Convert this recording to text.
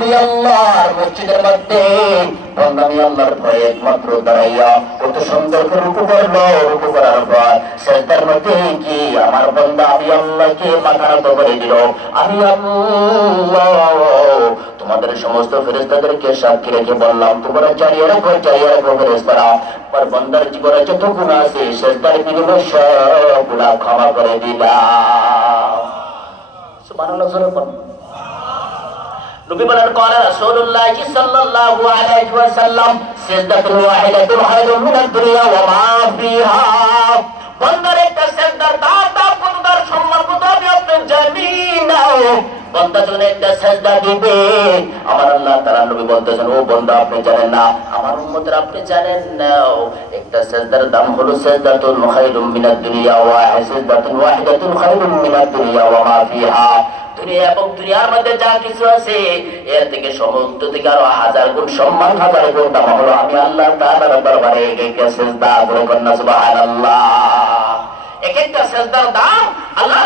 আমি আল্লাহর মসজিদের মধ্যে বান্দা আমি আল্লাহর ভয়ে একমাত্র দাঁড়াইয়া কত সুন্দর করে রুকু করলো, রুকু করার পর সেজদার মধ্যে কি আমার বান্দা আমি আল্লাহকে মাথা নত করে দিল। আমি আল্লাহ তোমাদের সমস্ত ফেরেশতাদেরকে সাক্ষী রেখে বললাম, তোমরা জানিয়ে রাখো ফেরেশতারা, আমার বান্দার জীবনে যত গুনাহ আছে সেজদার বিনিময়ে সব গুনাহ ক্ষমা করে দিলাম। সুবহানাল্লাহ। নবী বলেন قال رسول الله صلى الله عليه وسلم سجدة واحدة خير من الدنيا وما فيها। বান্দার একটা সেজদার দাম কতদার সম্মান কত আমি আপনি জানি না। বান্দা যখন একটা সেজদা দিবে আমার আল্লাহ তাআলা নবী বলতেছেন, ও বান্দা আপনি জানেন না, আমার উম্মতরা আপনি জানেন না, একটা সেজদার দাম হলো সেজদাতুন খায়রুম মিনাদ দুনিয়া ওয়া সেজদাতুন ওয়াহিদাতুন খায়রুম মিনাদ দুনিয়া ওয়া মা ফিহা। দুনিয়া এবং দুনিয়ার মধ্যে যা কিছু আছে এর থেকে সমস্ত থেকে আরো হাজার গুণ সম্মান, হাজার গুণ দাম হলো আমি আল্লাহ তাআলার দরবারে একটা সিজদা করে কন্যা সুবহানাল্লাহ। এক একটা সিজদার দাম আল্লাহ